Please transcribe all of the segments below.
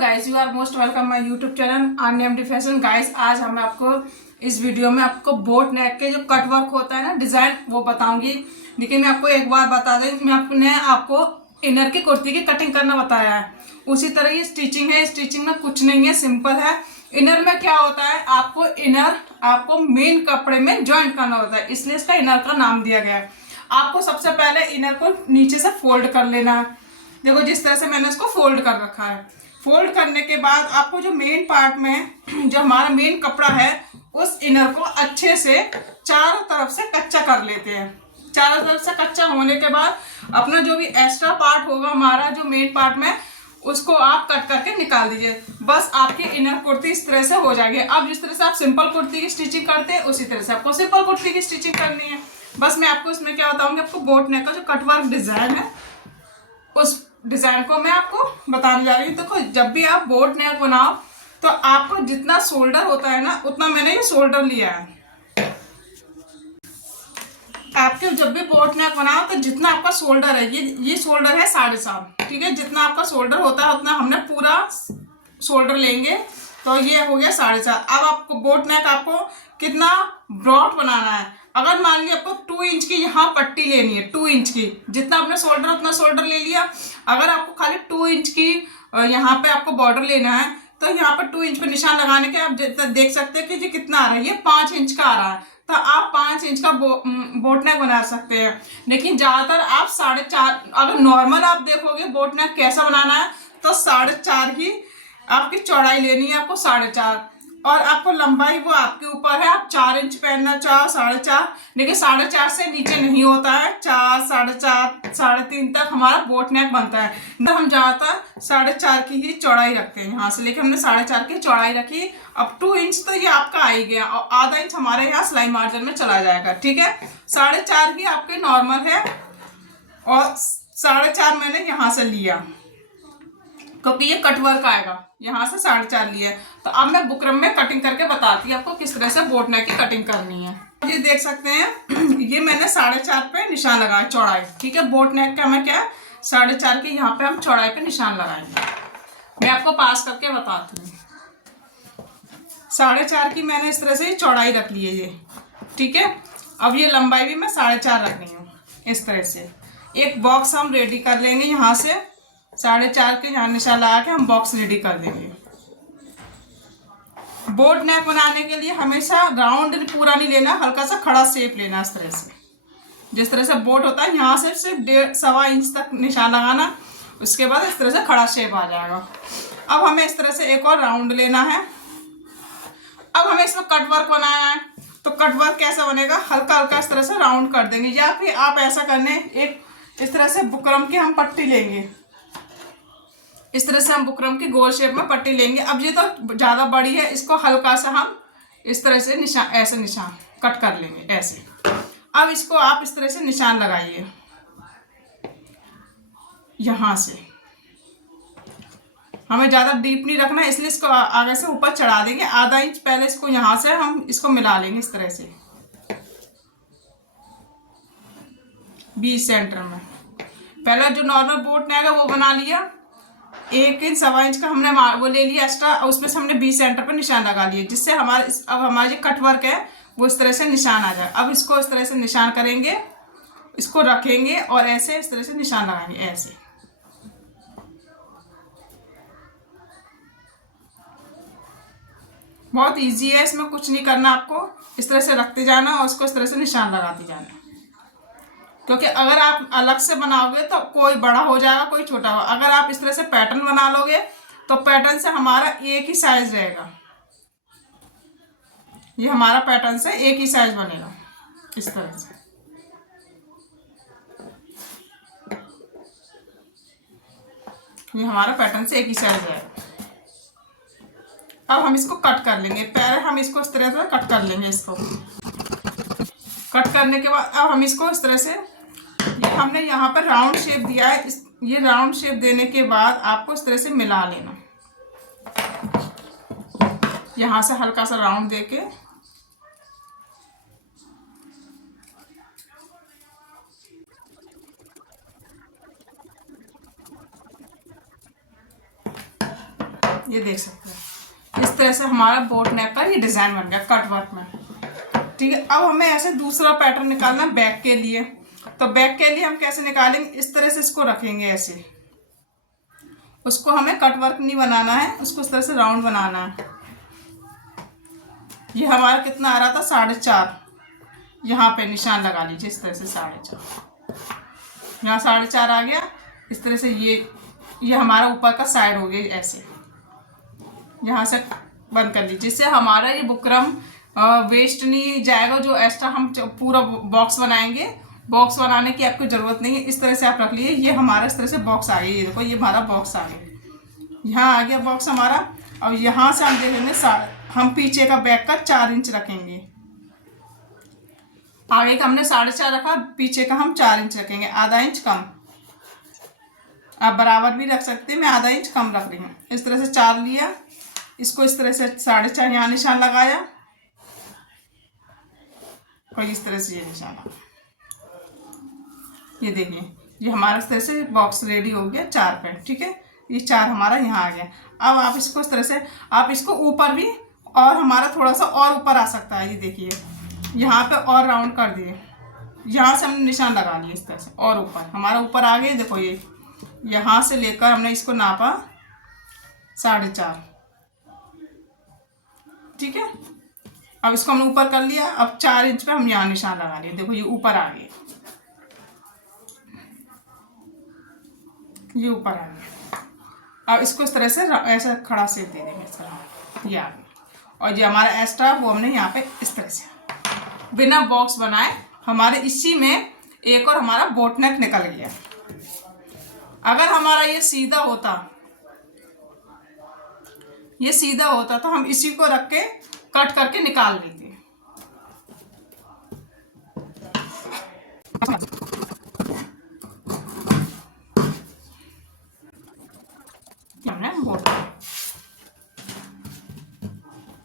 Guys, you are most welcome my YouTube channel Aryan fashion. Guys, आज हम आपको इस वीडियो में आपको बोट नेक के जो कट वर्क होता है ना, डिजाइन, वो बताऊंगी। लेकिन मैं आपको एक बार बता दें, मैं अपने आपको इनर की कुर्ती की कटिंग करना बताया है, उसी तरह ये स्टिचिंग है। स्टिचिंग में कुछ नहीं है, सिंपल है। इनर में क्या होता है, आपको मेन कपड़े में ज्वाइंट करना होता है, इसलिए इसका इनर का नाम दिया गया है। आपको सबसे पहले इनर को नीचे से फोल्ड कर लेना है। देखो जिस तरह से मैंने इसको फोल्ड कर रखा है। फोल्ड करने के बाद आपको जो मेन पार्ट में जो हमारा मेन कपड़ा है, उस इनर को अच्छे से चारों तरफ से कच्चा कर लेते हैं। चारों तरफ से कच्चा होने के बाद अपना जो भी एक्स्ट्रा पार्ट होगा हमारा जो मेन पार्ट में, उसको आप कट करके निकाल दीजिए। बस आपकी इनर कुर्ती इस तरह से हो जाएगी। अब जिस तरह से आप सिंपल कुर्ती की स्टिचिंग करते हैं, उसी तरह से आपको सिंपल कुर्ती की स्टिचिंग करनी है। बस मैं आपको इसमें क्या बताऊंगी, आपको बोट नेक का जो कटवर्क डिजाइन है, उस डिजाइन को मैं आपको बताने जा रही हूँ। देखो, जब भी आप बोट नेक बनाओ तो आपको जितना शोल्डर होता है ना, उतना मैंने ये शोल्डर लिया है। आपके जब भी बोट नेक बनाओ तो जितना आपका शोल्डर है, ये शोल्डर है 7.5, ठीक है। जितना आपका शोल्डर होता है उतना हमने पूरा शोल्डर लेंगे, तो ये हो गया 4.5। अब आपको बोट नेक आपको कितना ब्रॉड बनाना है। अगर मान लिया आपको 2 इंच की यहाँ पट्टी लेनी है, 2 इंच की, जितना अपना शोल्डर उतना शोल्डर ले लिया। अगर आपको खाली 2 इंच की यहाँ पे आपको बॉर्डर लेना है, तो यहाँ पर 2 इंच पे निशान लगाने के आप देख सकते हैं कि ये कितना आ रहा है, ये 5 इंच का आ रहा है। तो आप 5 इंच का बोट नेक बना सकते हैं। लेकिन ज्यादातर आप 4.5, अगर नॉर्मल आप देखोगे बोट नेक कैसा बनाना है, तो 4.5 ही आपकी चौड़ाई लेनी है, आपको 4.5। और आपको लंबाई वो आपके ऊपर है, आप 4 इंच पहनना चाहो, 4.5। लेकिन 4.5 से नीचे नहीं होता है। 4, 4.5, 3.5 तक हमारा बोट नेक बनता है। तो हम ज्यादातर 4.5 की ही चौड़ाई रखते हैं। यहाँ से लेके हमने 4.5 की चौड़ाई रखी। अब 2 इंच तो ये आपका आ ही गया, और आधा इंच हमारे यहाँ सिलाई मार्जिन में चला जाएगा, ठीक है। 4.5 ही आपके नॉर्मल है, और 4.5 मैंने यहाँ से लिया क्योंकि ये कटवर्क आएगा। यहाँ से 4.5 लिया। तो अब मैं बुकरम में कटिंग करके बताती हूँ आपको किस तरह से बोट नेक की कटिंग करनी है। ये देख सकते हैं, ये मैंने 4.5 पे निशान लगाया चौड़ाई, ठीक है। बोट नेक का हमें क्या है, 4.5 की यहाँ पे हम चौड़ाई पे निशान लगाएंगे। मैं आपको पास करके बताती हूँ। 4.5 की मैंने इस तरह से चौड़ाई रख ली है ये, ठीक है। अब ये लंबाई भी मैं 4.5 रखनी हूँ। इस तरह से एक बॉक्स हम रेडी कर लेंगे। यहाँ से 4.5 के यहाँ निशान लगा के हम बॉक्स रेडी कर देंगे। बोट नेक बनाने के लिए हमेशा राउंड पूरा नहीं लेना, हल्का सा खड़ा शेप लेना। इस तरह से, जिस तरह से बोट होता है, यहाँ से सिर्फ 1.5-1.25 इंच तक निशान लगाना। उसके बाद इस तरह से खड़ा शेप आ जाएगा। अब हमें इस तरह से एक और राउंड लेना है। अब हमें इसमें कटवर्क बनाना है, तो कटवर्क कैसा बनेगा, हल्का हल्का इस तरह से राउंड कर देंगे। या फिर आप ऐसा करने, एक इस तरह से बुकरम की हम पट्टी लेंगे। इस तरह से हम बुकरम की गोल शेप में पट्टी लेंगे। अब ये तो ज्यादा बड़ी है, इसको हल्का सा हम इस तरह से निशान, ऐसे निशान कट कर लेंगे, ऐसे। अब इसको आप इस तरह से निशान लगाइए। यहां से हमें ज्यादा डीप नहीं रखना है, इसलिए इसको आगे से ऊपर चढ़ा देंगे। आधा इंच पहले इसको यहां से हम इसको मिला लेंगे इस तरह से, बीच सेंटर में। पहले जो नॉर्मल बोट नेक है वो बना लिया। 1 इंच 1.25 इंच का हमने वो ले लिया एक्स्ट्रा, और उसमें से हमने 20 सेंटर पर निशान लगा लिए, जिससे अब हमारा जो कटवर्क है वो इस तरह से निशान आ जाए। अब इसको इस तरह से निशान करेंगे, इसको रखेंगे और ऐसे इस तरह से निशान लगाएंगे, ऐसे। बहुत इजी है, इसमें कुछ नहीं करना आपको। इस तरह से रखते जाना और उसको इस तरह से निशान लगाते जाना। क्योंकि अगर आप अलग से बनाओगे तो कोई बड़ा हो जाएगा, कोई छोटा होगा। अगर आप इस तरह से पैटर्न बना लोगे तो पैटर्न से हमारा एक ही साइज रहेगा। ये हमारा पैटर्न से एक ही साइज बनेगा, इस तरह से। ये हमारा पैटर्न से एक ही साइज रहेगा। अब हम इसको कट कर लेंगे। पहले हम इसको इस तरह से कट कर लेंगे। इसको कट करने के बाद अब हम इसको इस तरह से, ये हमने यहाँ पर राउंड शेप दिया है, ये राउंड शेप देने के बाद आपको इस तरह से मिला लेना। यहाँ से हल्का सा राउंड देके ये देख सकते हैं इस तरह से हमारा बोट नेक का ये डिज़ाइन बन गया कट वर्क में। ठीक है, अब हमें ऐसे दूसरा पैटर्न निकालना है बैक के लिए। तो बैक के लिए हम कैसे निकालेंगे, इस तरह से इसको रखेंगे ऐसे, उसको हमें कट वर्क नहीं बनाना है, उसको इस तरह से राउंड बनाना है। ये हमारा कितना आ रहा था 4.5, यहाँ पे निशान लगा लीजिए इस तरह से 4.5, यहाँ 4.5 आ गया। इस तरह से ये हमारा ऊपर का साइड हो गया, ऐसे यहाँ से बंद कर लीजिए, जिससे हमारा ये बुकरम वेस्ट नहीं जाएगा। जो एक्स्ट्रा हम पूरा बॉक्स बनाएंगे, बॉक्स बनाने की आपको ज़रूरत नहीं है। इस तरह से आप रख लीजिए। ये हमारा इस तरह से बॉक्स आ गया, ये देखो ये हमारा बॉक्स आ गया, यहाँ आ गया बॉक्स हमारा। और यहाँ से हम देखेंगे हम पीछे का बैक का 4 इंच रखेंगे। आगे का हमने 4.5 रखा, पीछे का हम 4 इंच रखेंगे, आधा इंच कम। आप बराबर भी रख सकते हैं, मैं आधा इंच कम रख रही हूँ। इस तरह से 4 लिया, इसको इस तरह से 4.5 यहाँ निशान लगाया और इस तरह से ये निशान लगाया। ये देखिए ये हमारा इस तरह से बॉक्स रेडी हो गया 4 पे। ठीक है, ये 4 हमारा यहाँ आ गया। अब आप इसको इस तरह से आप इसको ऊपर भी और हमारा थोड़ा सा और ऊपर आ सकता है। ये देखिए यहाँ पे और राउंड कर दिए, यहाँ से हमने निशान लगा लिए इस तरह से और ऊपर हमारा ऊपर आ गया। देखो ये यहाँ से लेकर हमने इसको नापा 4.5। ठीक है, अब इसको हमने ऊपर कर लिया। अब 4 इंच पे हम यहाँ निशान लगा लिए, देखो ये ऊपर आ गया, ये ऊपर आ गया। अब इसको इस तरह से ऐसा खड़ा सेप दे देंगे इस तरह, ये आ गया। और ये हमारा एक्स्ट्रा वो हमने यहाँ पे इस तरह से बिना बॉक्स बनाए हमारे इसी में एक और हमारा बोट नेक निकल गया। अगर हमारा ये सीधा होता, ये सीधा होता तो हम इसी को रख के कट करके निकाल लेते।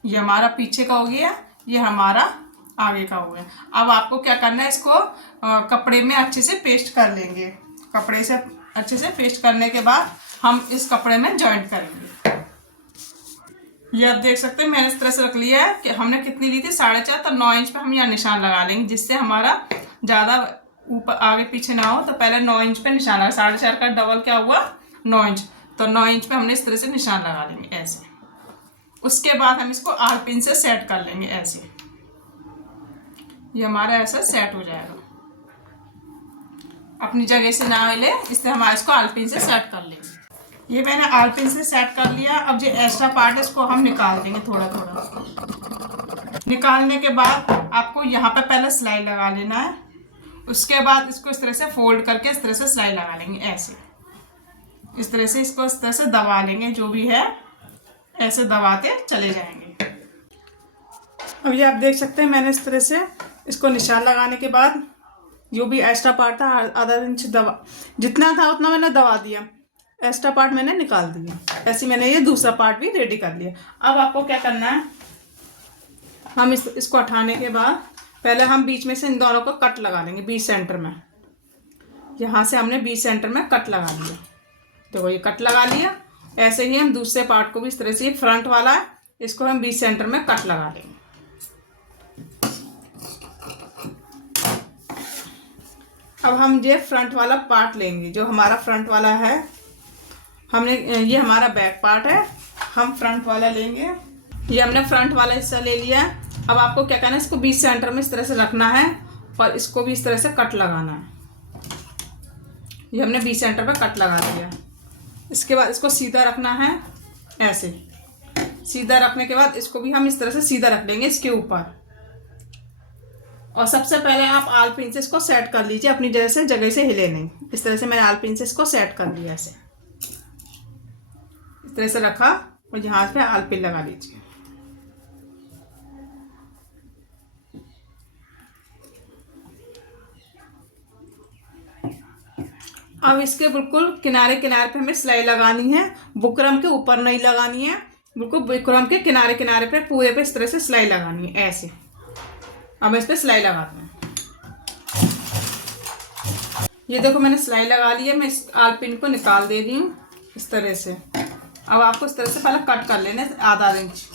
ये हमारा पीछे का हो गया, ये हमारा आगे का हो गया। अब आपको क्या करना है, इसको कपड़े में अच्छे से पेस्ट कर लेंगे। कपड़े से अच्छे से पेस्ट करने के बाद हम इस कपड़े में जॉइंट करेंगे। ये आप देख सकते हैं मैंने इस तरह से रख लिया है कि हमने कितनी ली थी 4.5, तो 9 इंच पे हम यहाँ निशान लगा लेंगे, जिससे हमारा ज़्यादा ऊपर आगे पीछे ना हो। तो पहले 9 इंच पे निशान लगा, 4.5 का डबल क्या हुआ 9 इंच, तो 9 इंच पे हमने इस तरह से निशान लगा लेंगे ऐसे। उसके बाद हम इसको आर पिन से सेट कर लेंगे ऐसे, ये हमारा ऐसा सेट हो जाएगा। अपनी जगह से ना हिले, इससे हम इसको आर पिन से सेट कर लेंगे। ये मैंने आर पिन से सेट कर लिया। अब जो एक्स्ट्रा पार्ट है इसको हम निकाल देंगे थोड़ा थोड़ा। निकालने के बाद आपको यहाँ पे पहले सिलाई लगा लेना है, उसके बाद इसको इस तरह से फोल्ड करके इस तरह से सिलाई लगा लेंगे ऐसे। इस तरह से इसको इस तरह से दबा लेंगे, जो भी है ऐसे दबाते चले जाएंगे। अब ये आप देख सकते हैं मैंने इस तरह से इसको निशान लगाने के बाद जो भी एक्स्ट्रा पार्ट था आधा इंच दबा, जितना था उतना मैंने दबा दिया, एक्स्ट्रा पार्ट मैंने निकाल दिया। ऐसे मैंने ये दूसरा पार्ट भी रेडी कर लिया। अब आपको क्या करना है, हम इसको उठाने के बाद पहले हम बीच में से इन दोनों को कट लगा लेंगे, बीच सेंटर में। यहाँ से हमने बीच सेंटर में कट लगा लिया, देखो ये कट लगा लिया। ऐसे ही हम दूसरे पार्ट को भी इस तरह से, फ्रंट वाला है इसको हम बीच सेंटर में कट लगा लेंगे। अब हम ये फ्रंट वाला पार्ट लेंगे, जो हमारा फ्रंट वाला है, हमने ये हमारा बैक पार्ट है, हम फ्रंट वाला लेंगे। ये हमने फ्रंट वाला हिस्सा ले लिया है। अब आपको क्या करना है, इसको बीच सेंटर में इस तरह से रखना है और इसको भी इस तरह से कट लगाना है। ये हमने बीच सेंटर पे कट लगा दिया। इसके बाद इसको सीधा रखना है ऐसे। सीधा रखने के बाद इसको भी हम इस तरह से सीधा रख लेंगे इसके ऊपर। और सबसे पहले आप आल पिन से इसको सेट कर लीजिए, अपनी जगह से हिले नहीं। इस तरह से मैंने आल पिन से इसको सेट कर लिया ऐसे, इस तरह से रखा और यहाँ पे आल पिन लगा लीजिए। अब इसके बिल्कुल किनारे किनारे पे हमें सिलाई लगानी है, बुकरम के ऊपर नहीं लगानी है, बिल्कुल बुकरम के किनारे किनारे पे पूरे पे इस तरह से सिलाई लगानी है ऐसे। अब इस पे सिलाई लगाते हैं। ये देखो मैंने सिलाई लगा ली है, मैं इस आल पिन को निकाल दे रही हूँ इस तरह से। अब आपको इस तरह से पहले कट कर लेना आधा इंच।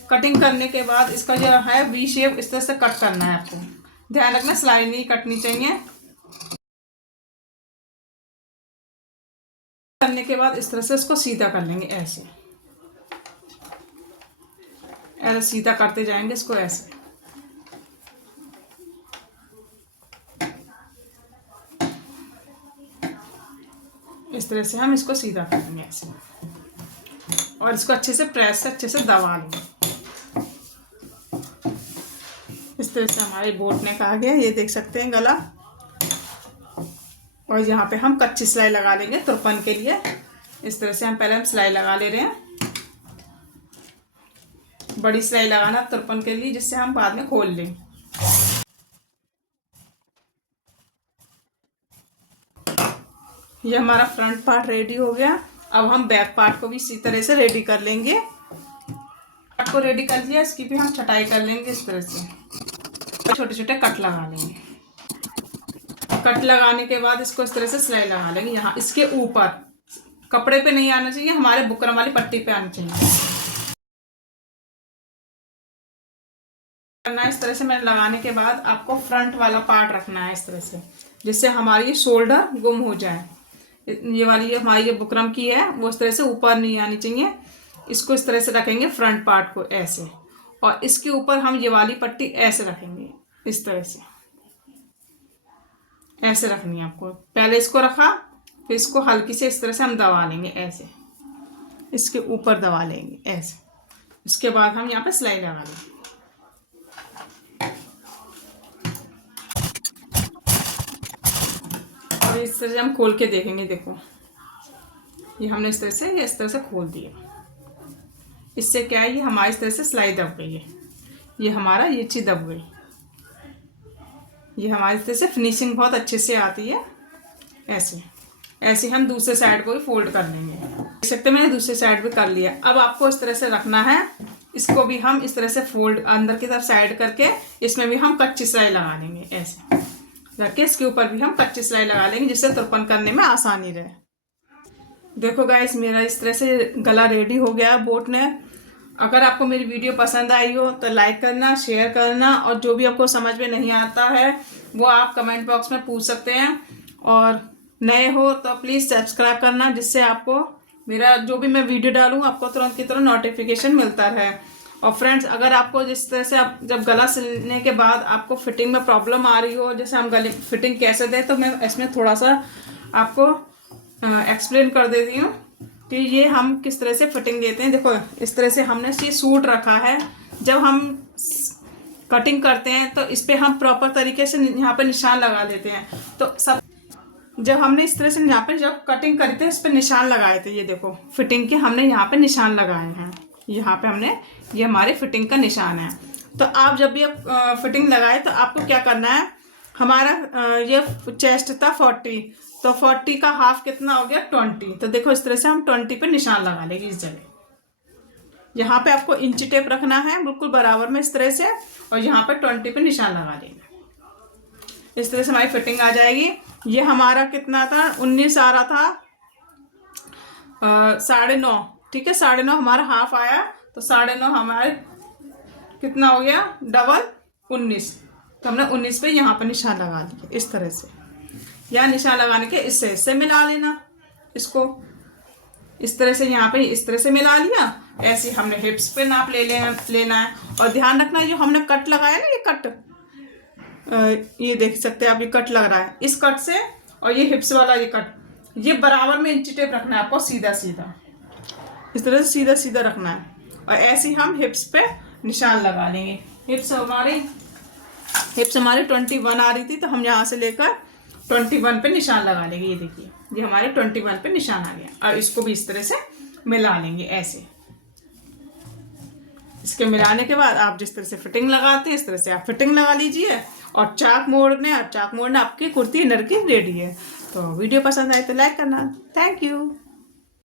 कटिंग करने के बाद इसका जो है वी शेप इस तरह से कट करना है आपको। ध्यान रखना सिलाई नहीं कटनी चाहिए। करने के बाद इस तरह से इसको सीधा कर लेंगे, ऐसे ऐसे सीधा करते जाएंगे इसको ऐसे। इस तरह से हम इसको सीधा करेंगे ऐसे, और इसको अच्छे से प्रेस से अच्छे से दबा लेंगे। इस तरह से हमारे बोट नेक आ गया, ये देख सकते हैं गला। और यहाँ पे हम कच्ची सिलाई लगा लेंगे तुरपन के लिए। इस तरह से हम पहले सिलाई लगा ले रहे हैं। बड़ी सिलाई लगाना तुरपन के लिए, जिससे हम बाद में खोल लें। ये हमारा फ्रंट पार्ट रेडी हो गया। अब हम बैक पार्ट को भी इसी तरह से रेडी कर लेंगे। पार्ट को रेडी कर लिया, इसकी भी हम छटाई कर लेंगे इस तरह से। छोटे छोटे कट लगा लेंगे। कट लगाने के बाद इसको इस तरह से सिलाई लगा लेंगे। यहाँ इसके ऊपर कपड़े पे नहीं आना चाहिए, हमारे बुकरम वाली पट्टी पे आना चाहिए। करना है इस तरह से। मैंने लगाने के बाद आपको फ्रंट वाला पार्ट रखना है इस तरह से, जिससे हमारी शोल्डर गुम हो जाए। ये वाली हमारी ये बुकरम की है, वो इस तरह से ऊपर नहीं आनी चाहिए। इसको इस तरह से रखेंगे फ्रंट पार्ट को ऐसे, और इसके ऊपर हम ये वाली पट्टी ऐसे रखेंगे इस तरह से। ऐसे रखनी है आपको। पहले इसको रखा, फिर इसको हल्की से इस तरह से हम दबा लेंगे ऐसे, इसके ऊपर दबा लेंगे ऐसे। उसके बाद हम यहाँ पे सिलाई लगा लेंगे। और इस तरह से हम खोल के देखेंगे। देखो ये हमने इस तरह से खोल दिया। इससे क्या है, ये हमारी इस तरह से सिलाई दब गई है। ये हमारा ये चीज़ दब गई। ये हमारी इस तरह से फिनिशिंग बहुत अच्छे से आती है। ऐसे ऐसे हम दूसरे साइड को भी फोल्ड कर लेंगे। देख सकते हैं मैंने दूसरे साइड भी कर लिया। अब आपको इस तरह से रखना है। इसको भी हम इस तरह से फोल्ड अंदर की तरफ साइड करके इसमें भी हम कच्ची सिलाई लगा लेंगे। ऐसे रख के इसके ऊपर भी हम कच्ची सिलाई लगा लेंगे, जिससे तुरपन करने में आसानी रहे। देखो गाइस, मेरा इस तरह से गला रेडी हो गया बोट नेक। अगर आपको मेरी वीडियो पसंद आई हो तो लाइक करना, शेयर करना, और जो भी आपको समझ में नहीं आता है वो आप कमेंट बॉक्स में पूछ सकते हैं। और नए हो तो प्लीज़ सब्सक्राइब करना, जिससे आपको मेरा जो भी मैं वीडियो डालूँ आपको तुरंत की तुरंत नोटिफिकेशन मिलता रहे। और फ्रेंड्स, अगर आपको जिस तरह से आप जब गला सिलने के बाद आपको फिटिंग में प्रॉब्लम आ रही हो, जैसे हम गले फिटिंग कैसे दें, तो मैं इसमें थोड़ा सा आपको एक्सप्लेन कर देती हूँ कि ये हम किस तरह से फिटिंग देते हैं। देखो इस तरह से हमने ये सूट रखा है। जब हम कटिंग करते हैं तो इस पर हम प्रॉपर तरीके से यहाँ पे निशान लगा देते हैं। तो सब जब हमने इस तरह से यहाँ पे जब कटिंग करी थी, इस पर निशान लगाए थे। ये देखो फिटिंग के हमने यहाँ पे निशान लगाए हैं। यहाँ पे हमने ये हमारे फिटिंग का निशान है। तो आप जब भी आप फिटिंग लगाए तो आपको क्या करना है, हमारा ये चेस्ट था 40, तो 40 का हाफ कितना हो गया 20। तो देखो इस तरह से हम 20 पे निशान लगा लेंगे इस जगह। यहाँ पे आपको इंची टेप रखना है बिल्कुल बराबर में इस तरह से, और यहाँ पे 20 पे निशान लगा लेंगे। इस तरह से हमारी फिटिंग आ जाएगी। ये हमारा कितना था 19 आ रहा था 9.5, ठीक है 9.5 हमारा हाफ आया। तो 9.5 हमारे कितना हो गया डबल 19। तो हमने 19 पे यहाँ पर निशान लगा दिया इस तरह से। या निशान लगाने के इससे मिला लेना इसको इस तरह से, यहाँ पे इस तरह से मिला लिया। ऐसे हमने हिप्स पे नाप लेना है। और ध्यान रखना जो हमने कट लगाया ना, ये कट ये देख सकते हैं आप, ये कट लग रहा है इस कट से, और ये हिप्स वाला ये कट, ये बराबर में इंची टेप रखना है आपको सीधा सीधा इस तरह से सीधा सीधा रखना है। और ऐसे ही हम हिप्स पे निशान लगा लेंगे। हिप्स हमारी 21 आ रही थी, तो हम यहाँ से लेकर 21 पे निशान लगा लेंगे। ये देखिए ये हमारे 21 पे निशान आ गया। और इसको भी इस तरह से मिला लेंगे ऐसे। इसके मिलाने के बाद आप जिस तरह से फिटिंग लगाते हैं इस तरह से आप फिटिंग लगा लीजिए। और चाक मोड़ने आपकी कुर्ती इनर की रेडी है। तो वीडियो पसंद आए तो लाइक करना। Thank you.